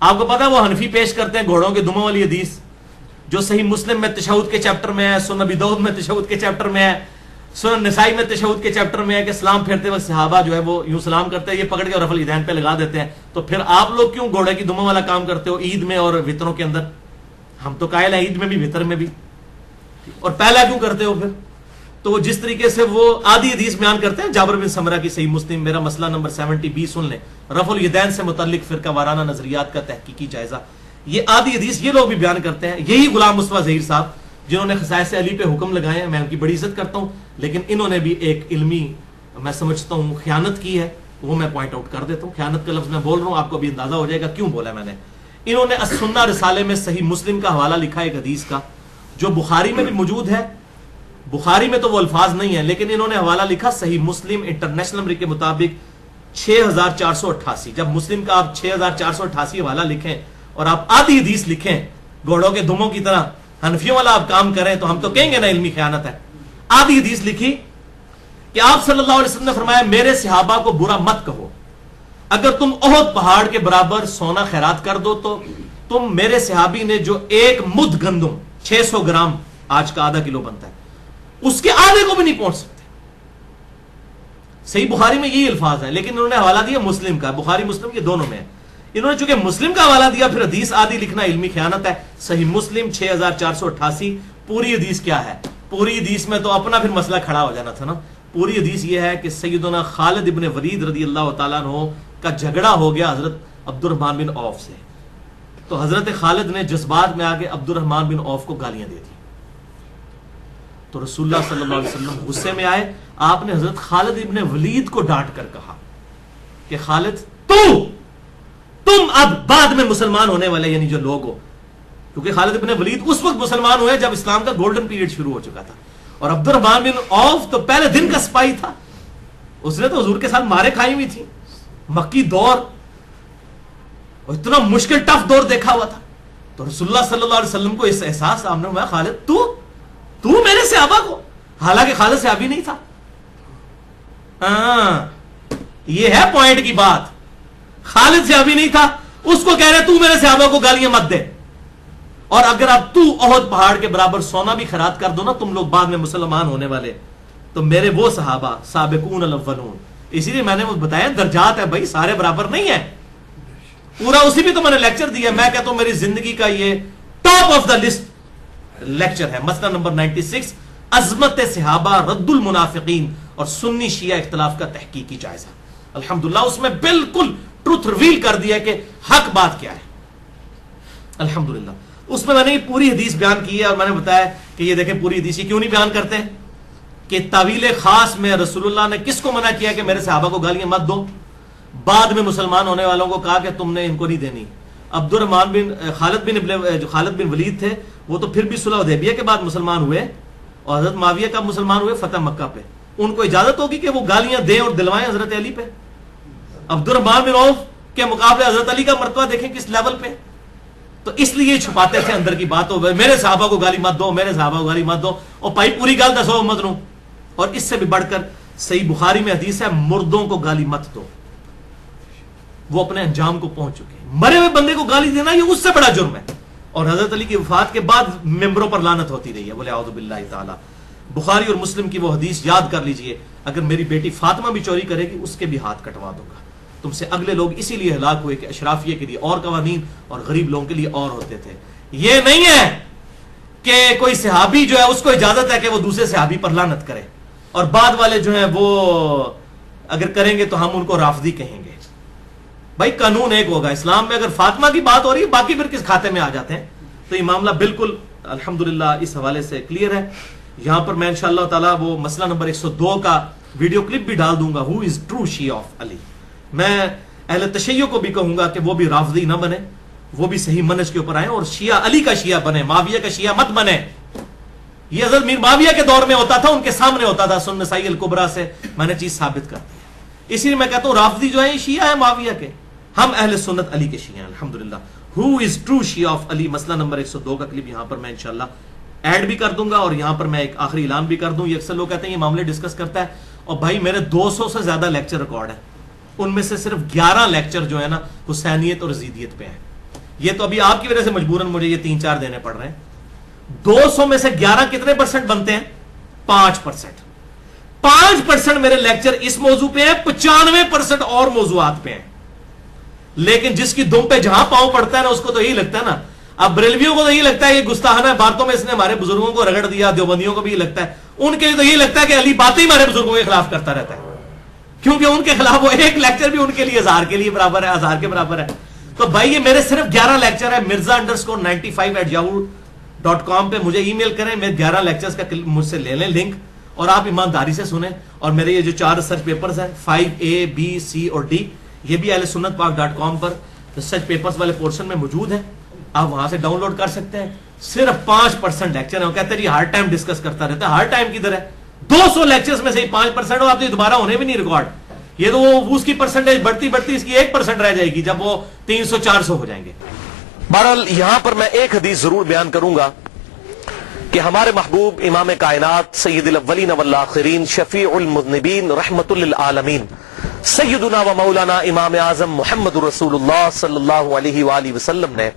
آپ کو پتا ہے وہ حنفی پیش کرتے ہیں گھوڑوں کے دموں والی حدیث جو صحیح مسلم میں تشہد کے چیپٹر میں ہے, سنن ابی داؤد میں تشہد کے چیپٹر میں ہے, سنن نسائی میں تشہد کے چیپٹر میں ہے کہ سلام پھیرتے وقت صحابہ جو ہے وہ یوں سلام کرتے ہیں, یہ پکڑ کے رفع الیدین پہ لگا دیتے ہیں. تو پھر آپ لوگ کیوں گھوڑے کی دموں والا کام کرتے ہو عید میں اور وطروں کے اندر؟ ہم تو قائل ہیں عید میں بھی وطر میں بھی, اور پہلا کیوں کرتے ہو پھر؟ تو جس طریقے سے وہ آدھی حدیث بیان کرتے ہیں جابر بن سمرہ کی صحیح مسلم, میرا مسئلہ نمبر 70B سن لیں, رفع الیدین سے متعلق فرقہ وارانہ نظریات کا تحقیقی جائزہ. یہ آدھی حدیث یہ لوگ بھی بیان کرتے ہیں, یہی غلام مصطفیٰ ظہیر صاحب جنہوں نے خصائص علی پہ حکم لگائے ہیں, میں ان کی بڑی عزت کرتا ہوں, لیکن انہوں نے بھی ایک علمی میں سمجھتا ہوں خیانت کی ہے, وہ میں پوائنٹ آؤٹ کر دیتا ہوں. خیانت کا لفظ میں بول رہا ہوں, آپ کو بھی اندازہ ہو جائے گا کیوں بولا میں نے. انہوں نے السنہ رسالے میں صحیح مسلم کا حوالہ لکھا ایک حدیث کا جو بخاری میں بھی موجود ہے, بخاری میں تو وہ الفاظ نہیں ہیں, لیکن انہوں نے حوالہ لکھا صحیح مسلم انٹرنیشنل نمبر کے مطابق 6488. جب مسلم کا آپ 6488 حوالہ لکھیں اور آپ آدھی حدیث لکھیں گھوڑوں کے دموں کی طرح حنفیوں والا آپ کام کریں تو ہم تو کہیں گے نا علمی خیانت ہے. آدھی حدیث لکھی کہ آپ صلی اللہ علیہ وسلم نے فرمایا میرے صحابہ کو برا مت کہو, اگر تم احد پہاڑ کے برابر سونا خیرات کر دو تو تم میرے صحابی نے جو ایک مد گندم 600 گرام آج کا آدھا کلو بنتا ہے اس کے آدھے کو بھی نہیں پہنچ سکتے. صحیح بخاری میں یہی الفاظ ہے, لیکن انہوں نے حوالہ دیا مسلم کا, بخاری مسلم کے دونوں میں ہے. انہوں نے چونکہ مسلم کا حوالہ دیا پھر حدیث آدھی لکھنا علمی خیانت ہے. صحیح مسلم 6488. پوری حدیث کیا ہے؟ پوری حدیث میں تو اپنا پھر مسئلہ کھڑا ہو جانا تھا نا. پوری حدیث یہ ہے کہ سیدنا خالد ابن ولید رضی اللہ تعالیٰ عنہ کا جھگڑا ہو گیا حضرت عبد الرحمن بن عوف سے, تو حضرت خالد نے جذبات میں آ کے عبد الرحمن بن عوف کو گالیاں دے دی. تو رسول اللہ صلی اللہ علیہ وسلم غصے میں آئے, آپ نے حضرت خالد ابن ولید کو ڈانٹ کر کہا کہ خالد تم اب بعد میں مسلمان ہونے والے یعنی جو لوگ ہو, کیونکہ خالد ابن ولید اس وقت مسلمان ہوئے جب اسلام کا گولڈن پیریڈ شروع ہو چکا تھا, اور عبد الرحمن بن عوف تو پہلے دن کا سپاہی تھا, اس نے تو حضور کے ساتھ مارے کھائی ہوئی تھی, مکی دور اور اتنا مشکل ٹف دور دیکھا ہوا تھا. تو رسول اللہ صلی اللہ علیہ وسلم کو اس احساس سامنے ہوا, خالد تو میرے صحابہ کو, حالانکہ خالد صحابی نہیں تھا. یہ ہے پوائنٹ کی بات, خالد صحابی نہیں تھا, اس کو کہہ رہے تو میرے صحابہ کو گالیاں مت دے, اور اگر اب تو احد پہاڑ کے برابر سونا بھی خیرات کر دو نا تم لوگ بعد میں مسلمان ہونے والے, تو میرے وہ صحابہ سابقون الاولون. اسی لیے میں نے وہ بتایا درجات ہے بھائی, سارے برابر نہیں ہیں. پورا اسی بھی تو میں نے لیکچر دیا, میں کہتا ہوں میری زندگی کا یہ top of the list lecture ہے, مسئلہ نمبر 96 عظمت صحابہ رد المنافقین اور سنی شیعہ اختلاف کا تحقیقی جائزہ. الحمدللہ اس میں بالکل ٹروتھ ریویل کر دیا کہ حق بات کیا ہے. الحمدللہ اس میں نے یہ پوری حدیث بیان کی ہے, اور میں نے بتایا کہ یہ دیکھیں پوری حدیث کیوں نہیں بیان کرتے کہ تعویل خاص میں رسول اللہ نے کس کو منع کیا کہ میرے صحابہ کو گالیاں مت دو, بعد میں مسلمان ہونے والوں کو کہا کہ تم نے ان کو نہیں دینی. عبد الرحمن بن خالد بن ولید تھے, وہ تو پھر بھی صلح حدیبیہ کے بعد مسلمان ہوئے, اور حضرت معاویہ کا مسلمان ہوئے فتح مکہ پہ. ان کو اجازت ہوگی کہ وہ گالیاں دیں اور دلوائیں حضرت علی پہ. عبد الرحمن بن عوف کے مقابلے حضرت علی کا مرتبہ دیکھیں کس لیول پہ. تو اس لیے چھپاتے تھے اندر کی بات ہو, میرے صحابہ کو گالی مت دو, میرے صحابہ کو گالی مت دو, اور بھائی پوری گال دسو مت رو. اور اس سے بھی بڑھ کر صحیح بخاری میں حدیث ہے مردوں کو گالی مت دو, وہ اپنے انجام کو پہنچ چکے. مرے ہوئے بندے کو گالی دینا یہ اس سے بڑا جرم ہے, اور حضرت علی کی وفات کے بعد ممبروں پر لعنت ہوتی رہی ہے. بولے اعوذ باللہ تعالی. بخاری اور مسلم کی وہ حدیث یاد کر لیجئے, اگر میری بیٹی فاطمہ بھی چوری کرے گی اس کے بھی ہاتھ کٹوا دوں گا. تم سے اگلے لوگ اسی لیے ہلاک ہوئے کہ اشرافیہ کے لیے اور قوانین اور غریب لوگوں کے لیے اور ہوتے تھے. یہ نہیں ہے کہ کوئی صحابی جو ہے اس کو اجازت ہے کہ وہ دوسرے صحابی پر لعنت کرے, اور بعد والے جو ہیں وہ اگر کریں گے تو ہم ان کو رافضی کہیں گے. بھائی قانون ایک ہوگا اسلام میں. اگر فاطمہ کی بات ہو رہی ہے باقی پھر کس کھاتے میں آ جاتے ہیں. تو یہ معاملہ بالکل الحمدللہ اس حوالے سے کلیئر ہے. یہاں پر میں انشاءاللہ تعالی وہ مسئلہ نمبر 102 کا ویڈیو کلپ بھی ڈال دوں گا, ہو از ٹرو شیعہ آف علی. میں اہل تشیع کو بھی کہوں گا کہ وہ بھی رافضی نہ بنے, وہ بھی صحیح منہج کے اوپر آئیں اور شیعہ علی کا شیعہ بنے, معاویہ کا شیعہ مت بنے. یہ حضرت میر معاویہ کے دور میں ہوتا تھا, ان کے سامنے ہوتا تھا, سنن نسائی الکبریٰ سے میں نے چیز ثابت کر دی ہے. اسی لیے میں کہتا ہوں رافضی جو ہے یہ شیعہ ہے معاویہ کے, ہم اہل سنت علی کے شیعہ ہیں الحمدللہ. ہو از ٹرو شیعہ آف علی مسئلہ نمبر 102 کا کلپ یہاں پر میں انشاءاللہ ایڈ بھی کر دوں گا, اور یہاں پر میں ایک آخری اعلان بھی کر دوں. یہ اکثر لوگ کہتے ہیں یہ معاملے ڈسکس کرتا ہے, اور بھائی میرے 200 سے زیادہ لیکچر ریکارڈ ہیں, ان میں سے صرف 11 لیکچر جو ہے نا حسینیت اور یزیدیت پہ ہیں. یہ تو ابھی آپ کی وجہ سے مجبوراً مجھے یہ 3-4 دینے پڑ رہے ہیں. 200 میں سے 11 کتنے پرسنٹ بنتے ہیں؟ 5%. 5% میرے لیکچر اس موضوع پہ ہیں, 95% اور موضوعات پہ ہیں. لیکن جس کی دم پہ جہاں پاؤں پڑتا ہے نا, اس کو تو یہی لگتا ہے نا, اب بریلویوں کو تو یہی لگتا ہے کہ گستاخانہ باتوں میں اس نے ہمارے بزرگوں کو رگڑ دیا, دیوبندیوں کو بھی یہ لگتا ہے, ان کے لیے تو یہی لگتا ہے کہ علی باتیں ہی ہمارے بزرگوں کے خلاف کرتا رہتا ہے, کیونکہ ان کے خلاف وہ ایک لیکچر بھی ان کے لیے 1000 کے لیے برابر ہے, 1000 کے برابر ہے. تو بھائی یہ میرے صرف 11 لیکچر ہے. mirza_95@yahoo.com پہ مجھے ای میل کریں, میں 11 لیکچرز کا مجھ سے لے لیں لنک, اور آپ ایمانداری سے سنیں. اور میرے یہ جو 4 ریسرچ پیپرز ہیں 5A, B, C اور D, یہ بھی ahlsunnatpak.com پر ریسرچ پیپرز والے پورشن میں موجود ہیں, آپ وہاں سے ڈاؤن لوڈ کر سکتے ہیں. صرف 5% لیکچر ہے. وہ کہتے ہیں جی ہر ٹائم ڈسکس کرتا رہتا ہے, ہر ٹائم کدھر ہے؟ 200 لیکچرز میں سے 5% ہو, آپ تو دوبارہ ہونے بھی نہیں ریکارڈ. یہ تو وہ اس کی پرسنٹیج بڑھتی بڑھتی اس کی 1% رہ جائے گی جب وہ 300-400 ہو جائیں گے. بہرحال یہاں پر میں ایک حدیث ضرور بیان کروں گا کہ ہمارے محبوب امام کائنات سید الاولین والآخرین شفیع المذنبین رحمت للعالمین سیدنا و مولانا امام اعظم محمد رسول اللہ صلی اللہ علیہ وآلہ وسلم نے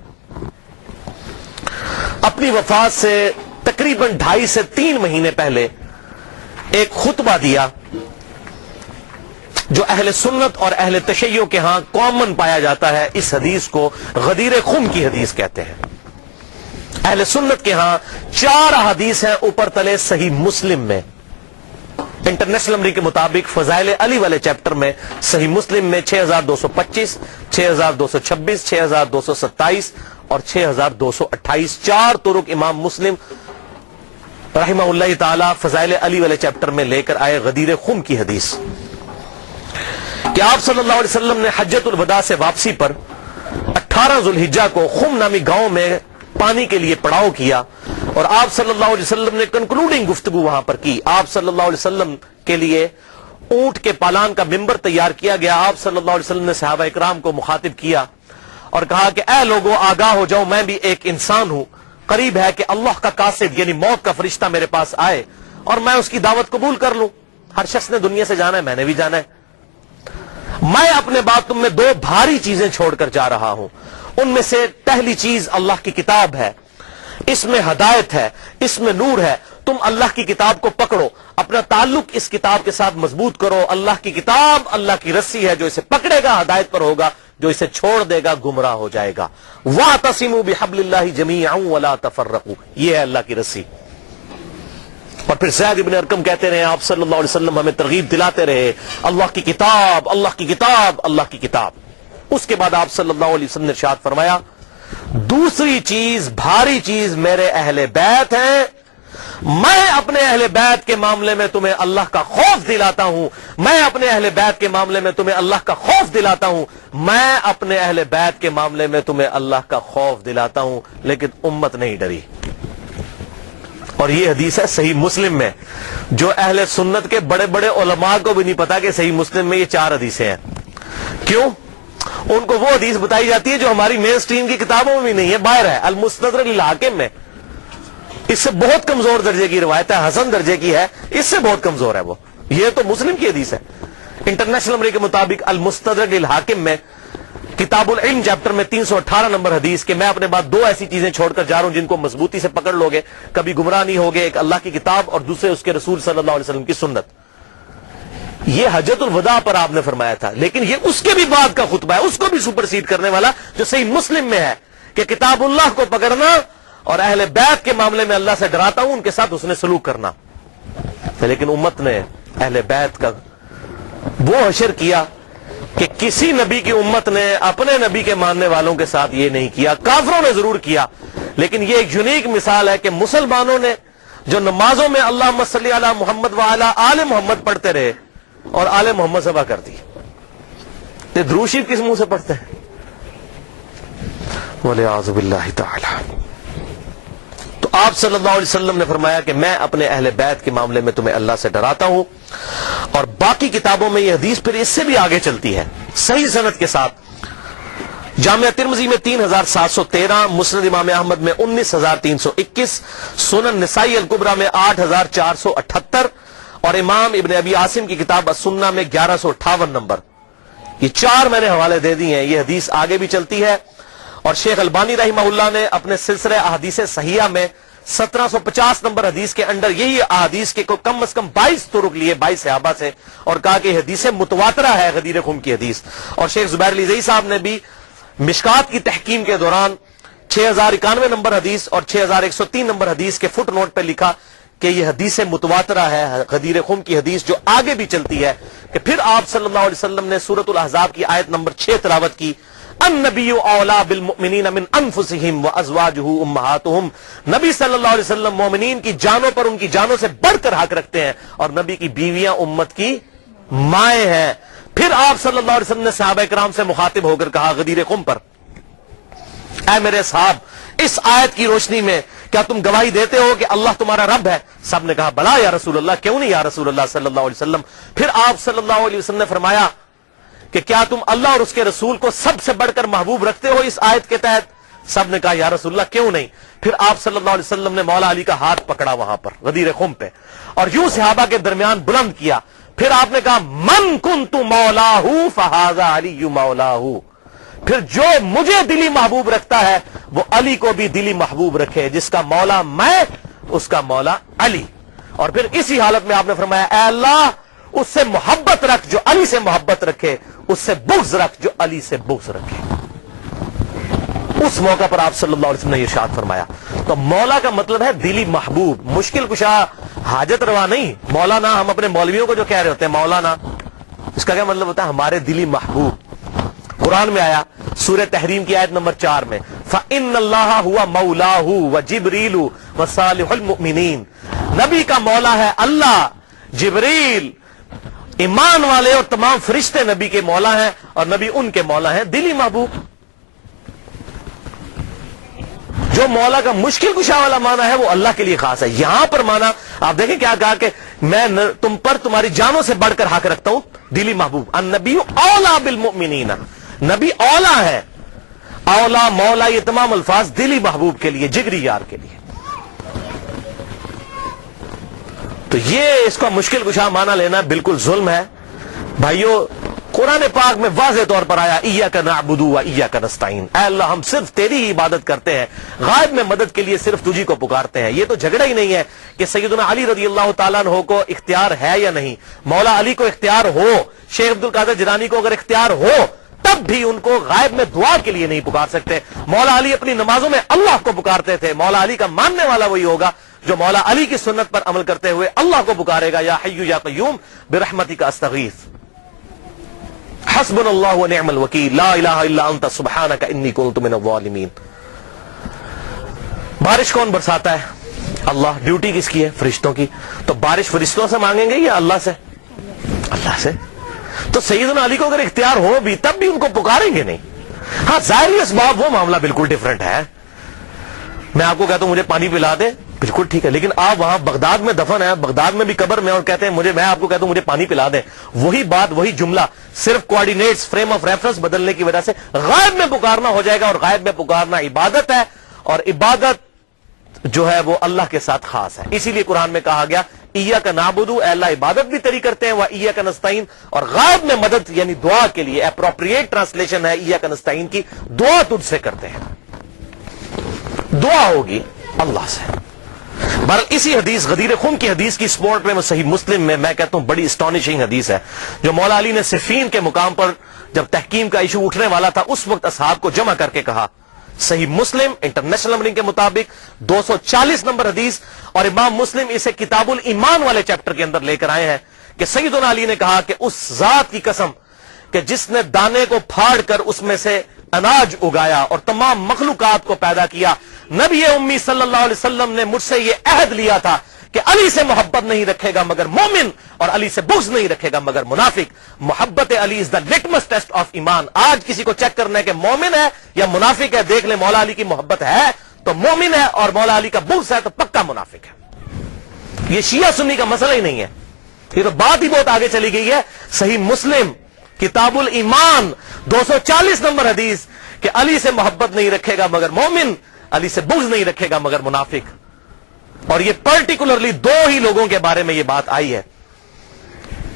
اپنی وفات سے تقریباً 2.5 سے 3 مہینے پہلے ایک خطبہ دیا جو اہل سنت اور اہل تشیع کے ہاں کامن پایا جاتا ہے. اس حدیث کو غدیر خم کی حدیث کہتے ہیں. اہل سنت کے ہاں 4 حدیث ہیں اوپر تلے صحیح مسلم میں. انٹرنیشنل نمبر کے مطابق فضائل علی والے چیپٹر میں صحیح مسلم میں 6225, 6226, 6227 اور 6228 4 طرق امام مسلم رحمہ اللہ تعالی فضائل علی والے چیپٹر میں لے کر آئے. غدیر خم کی حدیث کہ آپ صلی اللہ علیہ وسلم نے حجۃ الوداع سے واپسی پر 18 ذوالحجہ کو خم نامی گاؤں میں پانی کے لیے پڑاؤ کیا, اور آپ صلی اللہ علیہ وسلم نے کنکلوڈنگ گفتگو وہاں پر کی. آپ صلی اللہ علیہ وسلم کے لیے اونٹ کے پالان کا ممبر تیار کیا گیا. آپ صلی اللہ علیہ وسلم نے صحابہ اکرام کو مخاطب کیا اور کہا کہ اے لوگوں آگاہ ہو جاؤ, میں بھی ایک انسان ہوں, قریب ہے کہ اللہ کا قاصد یعنی موت کا فرشتہ میرے پاس آئے اور میں اس کی دعوت قبول کر لوں. ہر شخص نے دنیا سے جانا ہے, میں نے بھی جانا ہے. میں اپنے بعد تم میں 2 بھاری چیزیں چھوڑ کر جا رہا ہوں. ان میں سے پہلی چیز اللہ کی کتاب ہے, اس میں ہدایت ہے, اس میں نور ہے. تم اللہ کی کتاب کو پکڑو, اپنا تعلق اس کتاب کے ساتھ مضبوط کرو. اللہ کی کتاب اللہ کی رسی ہے, جو اسے پکڑے گا ہدایت پر ہوگا, جو اسے چھوڑ دے گا گمراہ ہو جائے گا. وَاعْتَصِمُوا بِحَبْلِ اللَّهِ جَمِيعًا وَلَا تَفَرَّقُوا, یہ ہے اللہ کی رسی. اور پھر زید ابن ارقم کہتے رہے آپ صلی اللہ علیہ وسلم ہمیں ترغیب دلاتے رہے اللہ کی کتاب, اللہ کی کتاب, اللہ کی کتاب. اس کے بعد آپ صلی اللہ علیہ وسلم نے ارشاد فرمایا دوسری چیز بھاری چیز میرے اہل بیت ہیں. میں اپنے اہل بیت کے معاملے میں تمہیں اللہ کا خوف دلاتا ہوں, میں اپنے اہل بیت کے معاملے میں تمہیں اللہ کا خوف دلاتا ہوں, میں اپنے اہل بیت کے معاملے میں تمہیں اللہ کا خوف دلاتا ہوں. لیکن امت نہیں ڈری. اور یہ حدیث ہے صحیح مسلم میں, جو اہل سنت کے بڑے بڑے علماء کو بھی نہیں پتا کہ صحیح مسلم میں یہ 4 حدیثیں ہیں. کیوں؟ ان کو وہ حدیث بتائی جاتی ہے جو ہماری مین سٹریم کی کتابوں میں بھی نہیں ہے, باہر ہے, المستدرک للحاکم میں. اس سے بہت کمزور درجے کی روایت ہے, حسن درجے کی ہے, اس سے بہت کمزور ہے وہ. یہ تو مسلم کی حدیث ہے. انٹرنیشنل نمبر کے مطابق المستدرک للحاکم میں کتاب العلم چیپٹر میں 318 نمبر حدیث کہ میں اپنے بعد 2 ایسی چیزیں چھوڑ کر جا رہا ہوں جن کو مضبوطی سے پکڑ لوگے کبھی گمراہ نہیں ہوگے. ایک اللہ کی کتاب اور دوسرے اس کے رسول صلی اللہ علیہ وسلم کی سنت. یہ حجۃ الوداع پر آپ نے فرمایا تھا, لیکن یہ اس کے بھی بعد کا خطبہ ہے, اس کو بھی سپرسیڈ کرنے والا, جو صحیح مسلم میں ہے کہ کتاب اللہ کو پکڑنا اور اہل بیت کے معاملے میں اللہ سے ڈراتا ہوں, ان کے ساتھ اس نے سلوک کرنا. لیکن امت نے اہل بیت کا وہ حشر کیا کہ کسی نبی کی امت نے اپنے نبی کے ماننے والوں کے ساتھ یہ نہیں کیا. کافروں نے ضرور کیا, لیکن یہ ایک یونیک مثال ہے کہ مسلمانوں نے جو نمازوں میں اللہم صلی علی محمد وعلی آل محمد پڑھتے رہے اور آل محمد ذبح کر دی. یہ درود شریف کس منہ سے پڑھتے ہیں؟ وَلِعَاذُ بِاللَّهِ تَعَالَى. تو آپ صلی اللہ علیہ وسلم نے فرمایا کہ میں اپنے اہل بیت کے معاملے میں تمہیں اللہ سے ڈراتا ہوں. اور باقی کتابوں میں یہ حدیث پھر اس سے بھی آگے چلتی ہے صحیح سند کے ساتھ. جامعہ ترمذی میں 3713, مسند امام احمد میں 19321, سنن نسائی الکبریٰ میں 8478 اور امام ابن ابی عاصم کی کتاب السنہ میں 1158 نمبر. یہ 4 میں نے حوالے دے دی ہیں. یہ حدیث آگے بھی چلتی ہے اور شیخ البانی رحمہ اللہ نے اپنے سلسلہ احادیث صحیحہ میں 1750 نمبر حدیث کے اندر یہی احادیث کے کم از کم 22 طرق لیے 22 صحابہ سے اور کہا کہ حدیث متواترہ ہے غدیر خم کی حدیث. اور شیخ زبیر علی زئی صاحب نے بھی مشکات کی تحکیم کے دوران 6091 نمبر حدیث اور 6103 نمبر حدیث کے فٹ نوٹ پہ لکھا کہ یہ حدیث متواترہ ہے غدیر خم کی حدیث، جو آگے بھی چلتی ہے کہ پھر آپ صلی اللہ علیہ وسلم نے سورۃ الاحزاب کی آیت نمبر 6 تلاوت کی، النبی اولا بالمؤمنین من انفسہم وازواجہ امہاتہم. نبی صلی اللہ علیہ وسلم مومنین کی جانوں پر ان کی جانوں سے بڑھ کر حق رکھتے ہیں، اور نبی کی بیویاں امت کی مائیں ہیں. پھر آپ صلی اللہ علیہ وسلم نے صحابہ کرام سے مخاطب ہو کر کہا غدیر خم پر، اے میرے صاحب اس آیت کی روشنی میں کیا تم گواہی دیتے ہو کہ اللہ تمہارا رب ہے؟ سب نے کہا بلا یا رسول اللہ، کیوں نہیں یا رسول اللہ صلی اللہ علیہ وسلم. پھر آپ صلی اللہ علیہ وسلم نے فرمایا کہ کیا تم اللہ اور اس کے رسول کو سب سے بڑھ کر محبوب رکھتے ہو اس آیت کے تحت؟ سب نے کہا یا رسول اللہ کیوں نہیں. پھر آپ صلی اللہ علیہ وسلم نے مولا علی کا ہاتھ پکڑا وہاں پر غدیر خم پہ اور یوں صحابہ کے درمیان بلند کیا. پھر آپ نے کہا من کنت مولاہ فہذا علی مولاہ. پھر جو مجھے دلی محبوب رکھتا ہے وہ علی کو بھی دلی محبوب رکھے، جس کا مولا میں اس کا مولا علی. اور پھر اسی حالت میں آپ نے فرمایا اے اللہ اس سے محبت رکھ جو علی سے محبت رکھے، اس سے بغض رکھ جو علی سے بغض رکھے. اس موقع پر آپ صلی اللہ علیہ وسلم نے ارشاد فرمایا. تو مولا کا مطلب ہے دلی محبوب، مشکل کشا، حاجت روا نہیں. مولانا ہم اپنے مولویوں کو جو کہہ رہے ہوتے ہیں مولانا، اس کا کیا مطلب ہوتا ہے؟ ہمارے دلی محبوب. قرآن میں آیا سورہ تحریم کی آیت نمبر 4 میں فَإِنَّ اللَّهَ هُوَ مَوْلَاهُ وَجِبْرِيلُ وَصَالِحُ الْمُؤْمِنِينَ. نبی کا مولا ہے اللہ، جبریل، ایمان والے اور تمام فرشتے نبی کے مولا ہیں، اور نبی ان کے مولا ہیں دلی محبوب. جو مولا کا مشکل کشا والا معنی ہے وہ اللہ کے لیے خاص ہے. یہاں پر معنی آپ دیکھیں کیا کہا کہ میں تم پر تمہاری جانوں سے بڑھ کر حق رکھتا ہوں، دلی محبوب. النبی اولا بالمؤمنین، نبی اولا ہے. اولا مولا یہ تمام الفاظ دلی محبوب کے لیے، جگری یار کے لیے. تو یہ اس کا مشکل کشا معنی لینا بالکل ظلم ہے بھائیو. قرآن پاک میں واضح طور پر آیا ایاک نعبد و ایاک نستعین، اے اللہ ہم صرف تیری ہی عبادت کرتے ہیں، غائب میں مدد کے لیے صرف تجھی کو پکارتے ہیں. یہ تو جھگڑا ہی نہیں ہے کہ سیدنا علی رضی اللہ تعالیٰ عنہ کو اختیار ہے یا نہیں. مولا علی کو اختیار ہو، شیخ عبد القادر جیلانی کو اگر اختیار ہو تب بھی ان کو غائب میں دعا کے لیے نہیں پکار سکتے. مولا علی اپنی نمازوں میں اللہ کو پکارتے تھے. مولا علی کا ماننے والا وہی ہوگا جو مولا علی کی سنت پر عمل کرتے ہوئے اللہ کو پکارے گا، یا حی یا قیوم برحمتک استغیث، حسبنا اللہ ونعم الوکیل، لا الہ الا انت سبحانک انی کنت من الظالمین. بارش کون برساتا ہے؟ اللہ. ڈیوٹی کس کی ہے؟ فرشتوں کی. تو بارش فرشتوں سے مانگیں گے یا اللہ سے؟ اللہ سے. تو سیدنا علی کو اگر اختیار ہو بھی تب بھی ان کو پکاریں گے نہیں. ہاں ظاہری اسباب وہ معاملہ بالکل ڈیفرنٹ ہے. میں آپ کو کہتا ہوں مجھے پانی پلا دے، بالکل ٹھیک ہے، لیکن آپ وہاں بغداد میں دفن ہے، بغداد میں بھی قبر میں، اور کہتے ہیں میں آپ کو کہتا ہوں مجھے پانی پلا دیں، وہی بات وہی جملہ صرف کوآرڈینیٹس فریم آف ریفرنس بدلنے کی وجہ سے غائب میں پکارنا ہو جائے گا. اور غائب میں پکارنا عبادت ہے، اور عبادت جو ہے وہ اللہ کے ساتھ خاص ہے. اسی لیے قرآن میں کہا گیا ایاک نعبد، اے اللہ عبادت بھی تیری کرتے ہیں، و ایاک نستعین، اور غائب میں مدد یعنی دعا کے لیے اپروپریٹ ٹرانسلیشن ہے ایاک نستعین کی، دعا تجھ سے کرتے ہیں. دعا ہوگی اللہ سے. بہرحال اسی حدیث غدیر خم کی حدیث کی سپورٹ میں صحیح مسلم میں کہتا ہوں بڑی اسٹانشنگ حدیث ہے، جو مولا علی نے صفین کے مقام پر جب تحکیم کا ایشو اٹھنے والا تھا اس وقت اصحاب کو جمع کر کے کہا. صحیح مسلم انٹرنیشنل نمبرنگ کے مطابق 240 نمبر حدیث، اور امام مسلم اسے کتاب الایمان والے چیپٹر کے اندر لے کر آئے ہیں کہ سیدنا علی نے کہا کہ اس ذات کی قسم کہ جس نے دانے کو پھاڑ کر اس میں سے اناج اگایا اور تمام مخلوقات کو پیدا کیا، نبی امی صلی اللہ علیہ وسلم نے مجھ سے یہ عہد لیا تھا کہ علی سے محبت نہیں رکھے گا مگر مومن، اور علی سے بغض نہیں رکھے گا مگر منافق. محبت علی از دا لٹمس ٹیسٹ آف ایمان. آج کسی کو چیک کرنا ہے کہ مومن ہے یا منافق ہے، دیکھ لیں مولا علی کی محبت ہے تو مومن ہے، اور مولا علی کا بغض ہے تو پکا منافق ہے. یہ شیعہ سنی کا مسئلہ ہی نہیں ہے، یہ تو بات ہی بہت آگے چلی گئی ہے. صحیح مسلم کتاب الایمان 240 نمبر حدیث کہ علی سے محبت نہیں رکھے گا مگر مومن، علی سے بغض نہیں رکھے گا مگر منافق. اور یہ پرٹیکولرلی دو ہی لوگوں کے بارے میں یہ بات آئی ہے.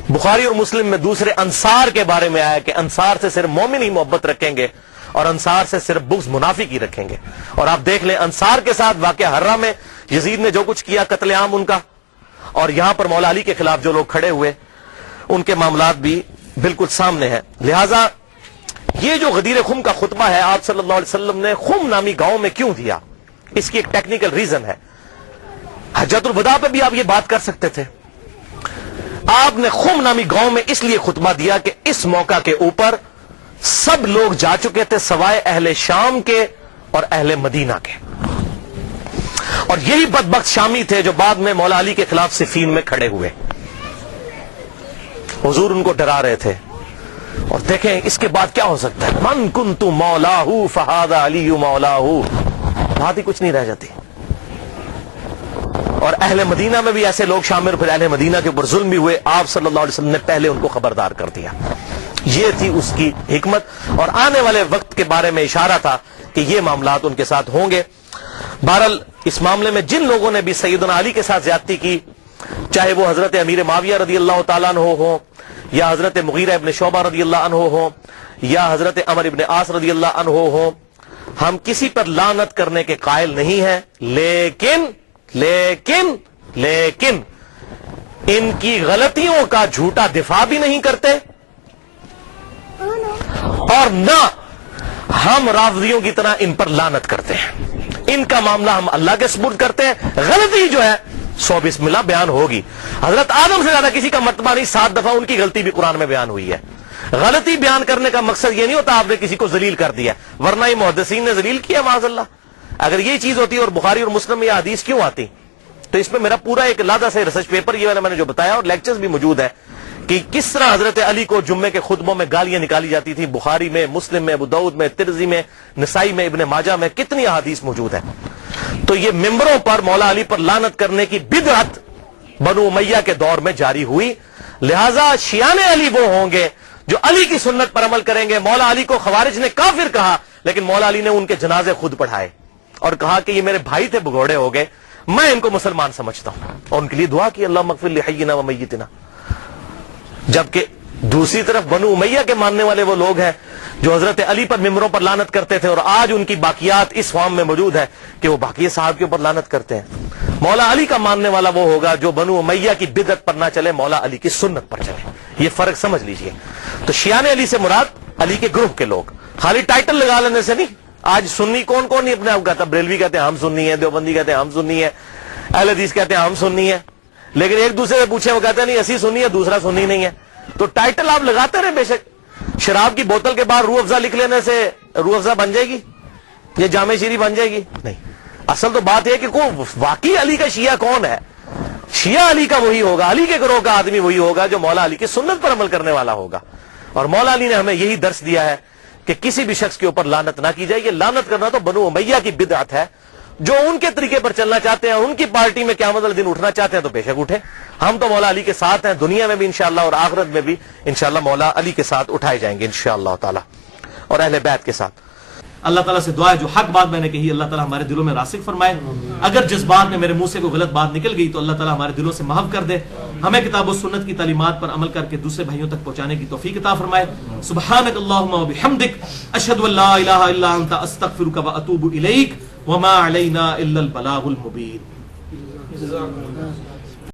بخاری اور مسلم میں دوسرے انصار کے بارے میں آیا کہ انصار سے صرف مومن ہی محبت رکھیں گے، اور انصار سے صرف بغض منافق ہی رکھیں گے. اور آپ دیکھ لیں انصار کے ساتھ واقعہ ہرہ میں یزید نے جو کچھ کیا، قتل عام ان کا، اور یہاں پر مولا علی کے خلاف جو لوگ کھڑے ہوئے ان کے معاملات بھی بالکل سامنے ہیں. لہذا یہ جو غدیر خم کا خطبہ ہے آپ صلی اللہ علیہ وسلم نے خم نامی گاؤں میں کیوں دیا، اس کی ایک ٹیکنیکل ریزن ہے. حجۃ الوداع پہ بھی آپ یہ بات کر سکتے تھے. آپ نے خم نامی گاؤں میں اس لیے خطبہ دیا کہ اس موقع کے اوپر سب لوگ جا چکے تھے سوائے اہل شام کے اور اہل مدینہ کے، اور یہی بدبخت شامی تھے جو بعد میں مولا علی کے خلاف صفین میں کھڑے ہوئے. حضور ان کو ڈرا رہے تھے. اور دیکھیں اس کے بعد کیا ہو سکتا ہے، من کنت مولاہ فہذا علی مولاہ، بات ہی کچھ نہیں رہ جاتی. اور اہل مدینہ میں بھی ایسے لوگ شامل، پھر اہل مدینہ کے اوپر ظلم بھی ہوئے. آپ صلی اللہ علیہ وسلم نے پہلے ان کو خبردار کر دیا. یہ تھی اس کی حکمت، اور آنے والے وقت کے بارے میں اشارہ تھا کہ یہ معاملات ان کے ساتھ ہوں گے. بہرحال اس معاملے میں جن لوگوں نے بھی سیدنا علی کے ساتھ زیادتی کی، چاہے وہ حضرت امیر معاویہ رضی اللہ تعالیٰ عنہ ہوں، یا حضرت مغیرہ ابن شعبہ رضی اللہ عنہ ہوں، یا حضرت عمر ابن عاص رضی اللہ عنہ ہوں، ہم کسی پر لعنت کرنے کے قائل نہیں ہیں، لیکن ان کی غلطیوں کا جھوٹا دفاع بھی نہیں کرتے، اور نہ ہم رافضیوں کی طرح ان پر لعنت کرتے ہیں. ان کا معاملہ ہم اللہ کے سپرد کرتے ہیں. غلطی جو ہے 100 بسم اللہ بیان ہوگی. حضرت آدم سے زیادہ کسی کا مرتبہ نہیں، 7 دفعہ ان کی غلطی بھی قرآن میں بیان ہوئی ہے. غلطی بیان کرنے کا مقصد یہ نہیں ہوتا آپ نے کسی کو ذلیل کر دیا، ورنہ یہ محدثین نے ذلیل کیا معاذ اللہ. اگر یہ چیز ہوتی اور بخاری اور مسلم میں یہ حدیث کیوں آتی؟ تو اس میں میرا پورا ایک علیحدہ سے ریسرچ پیپر یہ میں نے جو بتایا، اور لیکچرز بھی موجود ہے کہ کس طرح حضرت علی کو جمعے کے خطبوں میں گالیاں نکالی جاتی تھی. بخاری میں، مسلم میں، ابو داؤد میں، ترمذی میں، نسائی میں، ابن ماجہ میں کتنی احادیث موجود ہے. تو یہ ممبروں پر مولا علی پر لعنت کرنے کی بدعت بنو امیہ کے دور میں جاری ہوئی. لہذا شیعان علی وہ ہوں گے جو علی کی سنت پر عمل کریں گے. مولا علی کو خوارج نے کافر کہا، لیکن مولا علی نے ان کے جنازے خود پڑھائے اور کہا کہ یہ میرے بھائی تھے، بگوڑے ہو گئے، میں ان کو مسلمان سمجھتا ہوں، اور ان کے لیے دعا کی اللہم اغفر لحینا و میتنا. جبکہ دوسری طرف بنو امیہ کے ماننے والے وہ لوگ ہیں جو حضرت علی پر ممبروں پر لعنت کرتے تھے، اور آج ان کی باقیات اس فارم میں موجود ہے کہ وہ باقی صاحب کے اوپر لعنت کرتے ہیں. مولا علی کا ماننے والا وہ ہوگا جو بنو امیہ کی بدعت پر نہ چلے، مولا علی کی سنت پر چلے. یہ فرق سمجھ لیجئے. تو شیعان علی سے مراد علی کے گروہ کے لوگ. خالی ٹائٹل لگا لینے سے نہیں. آج سنی کون کون نہیں اپنے آپ کہتا، بریلوی کہتے ہیں ہم سنی ہیں، دیوبندی کہتے ہیں ہم سنی ہیں، اہل حدیث کہتے ہیں ہم سنی ہیں، لیکن ایک دوسرے سے پوچھے وہ کہتے ہیں نہیں اسی سنی ہے، دوسرا سنی نہیں ہے. تو ٹائٹل آپ لگاتے رہے بے شک. شراب کی بوتل کے بعد روح افزا لکھ لینے سے روح افزا بن جائے گی؟ یہ جامع شیری بن جائے گی؟ نہیں. اصل تو بات ہے کہ واقعی علی کا شیعہ کون ہے. شیعہ علی کا وہی ہوگا، علی کے گروہ کا آدمی وہی ہوگا جو مولا علی کی سنت پر عمل کرنے والا ہوگا. اور مولا علی نے ہمیں یہی درس دیا ہے کہ کسی بھی شخص کے اوپر لعنت نہ کی جائے. یہ لعنت کرنا تو بنو امیہ کی بدعت ہے. جو ان کے طریقے پر چلنا چاہتے ہیں، ان کی پارٹی میں قیامت والے دن اٹھنا چاہتے ہیں تو بے شک اٹھے. ہم تو مولا علی کے ساتھ ہیں، دنیا میں بھی انشاءاللہ اور آخرت میں بھی انشاءاللہ مولا علی کے ساتھ اٹھائے جائیں گے انشاءاللہ تعالی، اور اہل بیت کے ساتھ. اللہ تعالیٰ سے دعا ہے جو حق بات میں نے کہی اللہ تعالیٰ ہمارے دلوں میں راسخ فرمائے. اگر جس بات میں میرے منہ سے کوئی غلط بات نکل گئی تو اللہ تعالیٰ ہمارے دلوں سے محو کر دے. ہمیں کتاب و سنت کی تعلیمات پر عمل کر کے دوسرے بھائیوں تک پہنچانے کی توفیق عطا فرمائے. سبحانک اللہم و بحمدک، اشہد ان لا الہ الا انت، استغفرک و اتوب الیک، وما علینا الا البلاغ المبین.